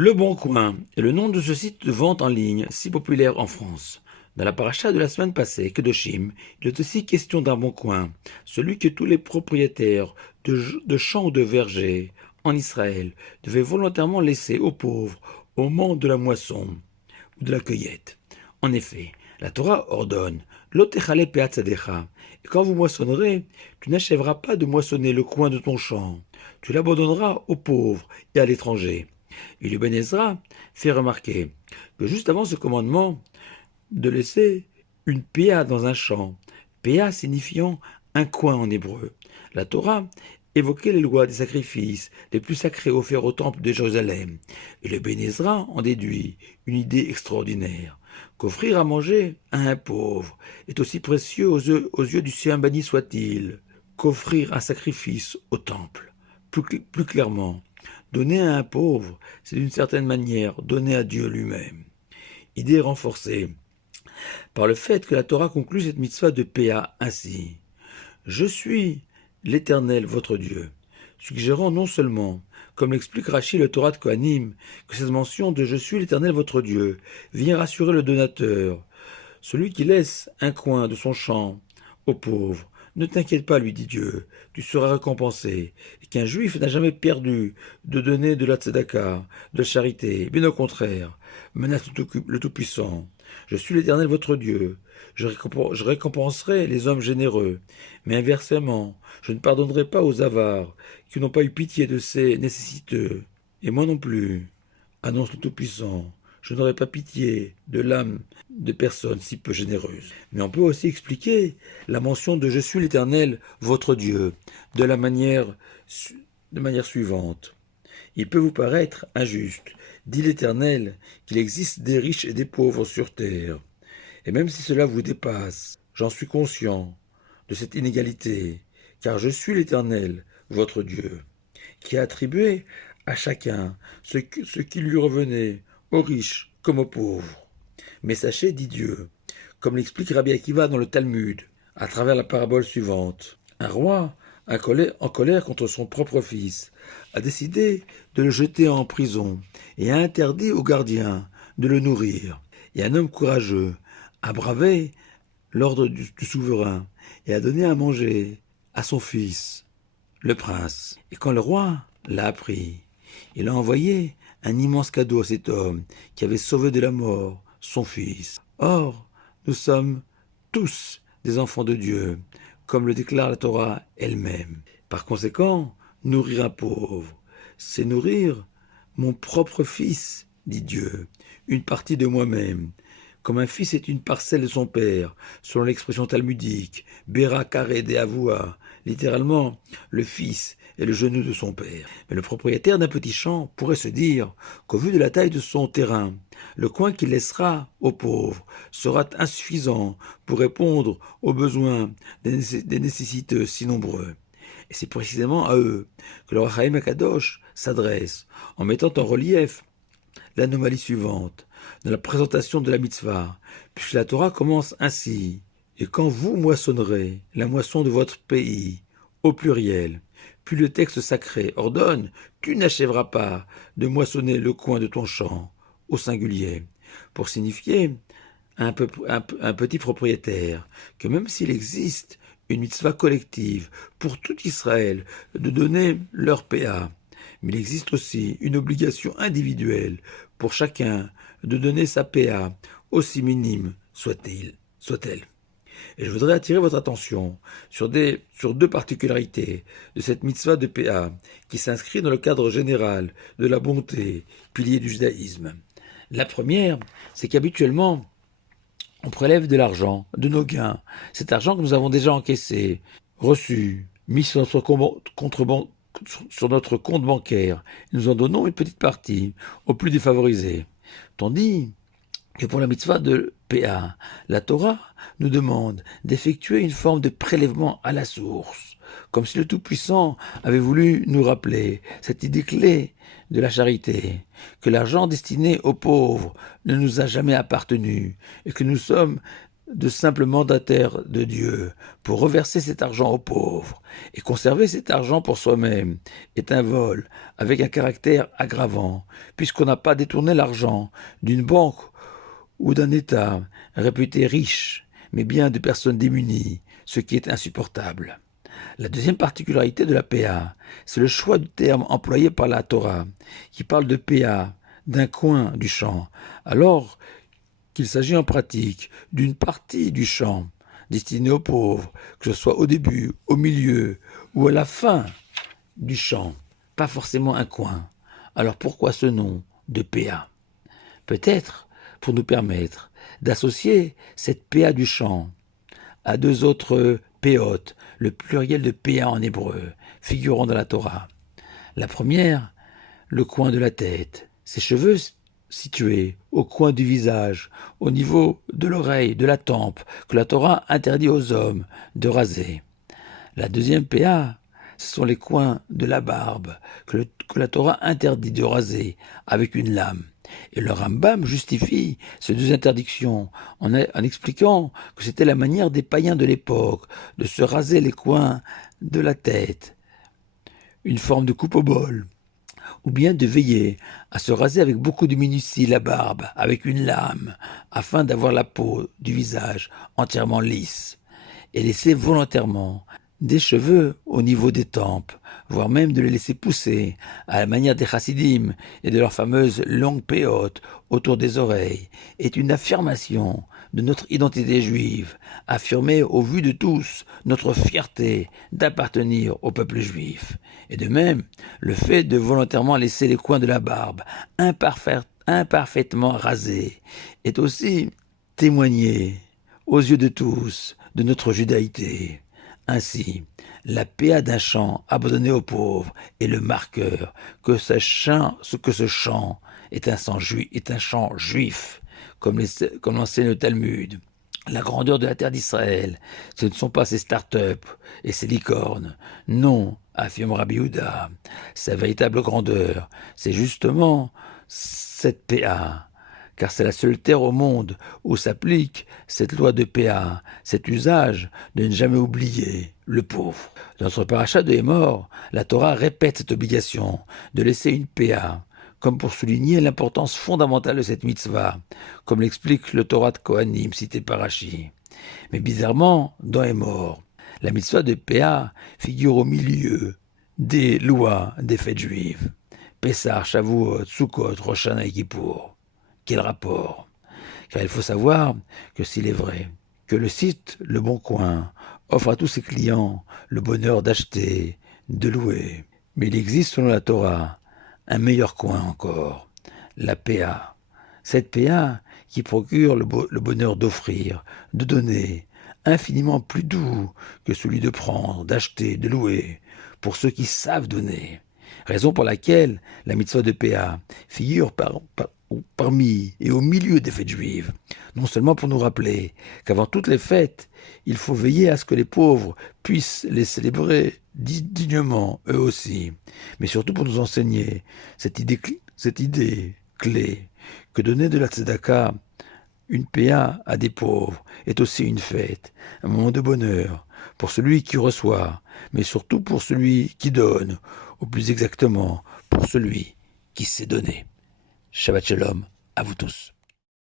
Le Bon Coin est le nom de ce site de vente en ligne si populaire en France. Dans la paracha de la semaine passée, Kedoshim, il est aussi question d'un bon coin, celui que tous les propriétaires de champs ou de vergers en Israël devaient volontairement laisser aux pauvres au moment de la moisson ou de la cueillette. En effet, la Torah ordonne Lotechale peat tzadecha, et quand vous moissonnerez, tu n'achèveras pas de moissonner le coin de ton champ, tu l'abandonneras aux pauvres et à l'étranger. Et le Ben Ezra fait remarquer que juste avant ce commandement de laisser une péa dans un champ, péa signifiant un coin en hébreu, la Torah évoquait les lois des sacrifices les plus sacrés offerts au temple de Jérusalem. Et le Ben Ezra en déduit une idée extraordinaire, qu'offrir à manger à un pauvre est aussi précieux aux yeux du Sien banni soit-il, qu'offrir un sacrifice au temple. Plus clairement, donner à un pauvre, c'est d'une certaine manière donner à Dieu lui-même. Idée renforcée par le fait que la Torah conclut cette mitzvah de Péa ainsi. Je suis l'Éternel votre Dieu, suggérant non seulement, comme l'explique Rashi le Torah de Kohanim, que cette mention de Je suis l'Éternel votre Dieu vient rassurer le donateur, celui qui laisse un coin de son champ aux pauvres. Ne t'inquiète pas, lui dit Dieu, tu seras récompensé, et qu'un juif n'a jamais perdu de donner de la tzedaka, de la charité, bien au contraire, menace le Tout-Puissant. Je suis l'Éternel votre Dieu, je récompenserai les hommes généreux, mais inversement, je ne pardonnerai pas aux avares qui n'ont pas eu pitié de ces nécessiteux, et moi non plus, annonce le Tout-Puissant. Je n'aurai pas pitié de l'âme de personnes si peu généreuses. Mais on peut aussi expliquer la mention de Je suis l'Éternel, votre Dieu, de manière suivante. Il peut vous paraître injuste, dit l'Éternel, qu'il existe des riches et des pauvres sur terre. Et même si cela vous dépasse, j'en suis conscient de cette inégalité, car je suis l'Éternel, votre Dieu, qui a attribué à chacun ce qui lui revenait, aux riches comme aux pauvres. Mais sachez, dit Dieu, comme l'explique Rabbi Akiva dans le Talmud, à travers la parabole suivante, un roi, en colère contre son propre fils, a décidé de le jeter en prison et a interdit aux gardiens de le nourrir. Et un homme courageux a bravé l'ordre du souverain et a donné à manger à son fils, le prince. Et quand le roi l'a appris, il a envoyé un immense cadeau à cet homme qui avait sauvé de la mort son fils. Or, nous sommes tous des enfants de Dieu, comme le déclare la Torah elle-même. Par conséquent, nourrir un pauvre, c'est nourrir mon propre fils, dit Dieu, une partie de moi-même. Comme un fils est une parcelle de son père, selon l'expression talmudique, Bera Kare de Avua, littéralement, le fils est le genou de son père. Mais le propriétaire d'un petit champ pourrait se dire qu'au vu de la taille de son terrain, le coin qu'il laissera aux pauvres sera insuffisant pour répondre aux besoins des nécessiteux si nombreux. Et c'est précisément à eux que le Rachaim Akadosh s'adresse en mettant en relief l'anomalie suivante dans la présentation de la mitzvah, puisque la Torah commence ainsi. Et quand vous moissonnerez la moisson de votre pays, au pluriel, puis le texte sacré ordonne, tu n'achèveras pas de moissonner le coin de ton champ, au singulier, pour signifier à un petit propriétaire que même s'il existe une mitzvah collective pour tout Israël de donner leur péa, mais il existe aussi une obligation individuelle pour chacun de donner sa péa, aussi minime soit-elle. Et je voudrais attirer votre attention sur deux particularités de cette mitzvah de péa qui s'inscrit dans le cadre général de la bonté, pilier du judaïsme. La première, c'est qu'habituellement, on prélève de l'argent, de nos gains, cet argent que nous avons déjà encaissé, reçu, mis sur notre compte bancaire, et nous en donnons une petite partie aux plus défavorisés. Tandis que pour la mitzvah de Péa, la Torah nous demande d'effectuer une forme de prélèvement à la source, comme si le Tout-Puissant avait voulu nous rappeler cette idée clé de la charité, que l'argent destiné aux pauvres ne nous a jamais appartenu, et que nous sommes de simple mandataire de Dieu pour reverser cet argent aux pauvres et conserver cet argent pour soi-même est un vol avec un caractère aggravant, puisqu'on n'a pas détourné l'argent d'une banque ou d'un État réputé riche, mais bien de personnes démunies, ce qui est insupportable. La deuxième particularité de la PA, c'est le choix du terme employé par la Torah, qui parle de PA, d'un coin du champ, alors qu'il s'agit en pratique d'une partie du champ destinée aux pauvres, que ce soit au début, au milieu ou à la fin du champ, pas forcément un coin. Alors pourquoi ce nom de PA? Peut-être pour nous permettre d'associer cette PA du champ à deux autres péotes, le pluriel de PA en hébreu, figurant dans la Torah. La première, le coin de la tête, ses cheveux situés au coin du visage, au niveau de l'oreille, de la tempe, que la Torah interdit aux hommes de raser. La deuxième PA, ce sont les coins de la barbe, que la Torah interdit de raser avec une lame. Et le Rambam justifie ces deux interdictions en expliquant que c'était la manière des païens de l'époque de se raser les coins de la tête, une forme de coupe au bol, ou bien de veiller à se raser avec beaucoup de minutie la barbe, avec une lame, afin d'avoir la peau du visage entièrement lisse, et laisser volontairement des cheveux au niveau des tempes, voire même de les laisser pousser, à la manière des chassidim et de leurs fameuses longues péotes autour des oreilles, est une affirmation de notre identité juive, affirmer au vu de tous notre fierté d'appartenir au peuple juif. Et de même, le fait de volontairement laisser les coins de la barbe imparfaitement rasés est aussi témoigner aux yeux de tous de notre judaïté. Ainsi, la PA d'un chant abandonné aux pauvres est le marqueur que ce chant est un chant juif, comme l'enseigne le Talmud. La grandeur de la terre d'Israël, ce ne sont pas ses start-up et ses licornes. Non, affirme Rabbi Yehuda, sa véritable grandeur, c'est justement cette PA. Car c'est la seule terre au monde où s'applique cette loi de PA, cet usage de ne jamais oublier le pauvre. Dans notre paracha de Hémor, la Torah répète cette obligation de laisser une PA, comme pour souligner l'importance fondamentale de cette mitzvah, comme l'explique le Torah de Kohanim cité par Rashi. Mais bizarrement, dans Hémor, la mitzvah de PA figure au milieu des lois des fêtes juives. Pessah, Shavuot, Sukkot, Rosh Hashanah et Kippour. Quel rapport? Car il faut savoir que s'il est vrai que le site Le Bon Coin offre à tous ses clients le bonheur d'acheter, de louer, mais il existe selon la Torah un meilleur coin encore, la PA. Cette PA qui procure le bonheur d'offrir, de donner, infiniment plus doux que celui de prendre, d'acheter, de louer, pour ceux qui savent donner. Raison pour laquelle la mitzvah de PA figure parmi et au milieu des fêtes juives, non seulement pour nous rappeler qu'avant toutes les fêtes, il faut veiller à ce que les pauvres puissent les célébrer dignement, eux aussi, mais surtout pour nous enseigner cette idée clé que donner de la tzedaka, une PA à des pauvres, est aussi une fête, un moment de bonheur pour celui qui reçoit, mais surtout pour celui qui donne, ou plus exactement pour celui qui sait donner. Shabbat Shalom à vous tous.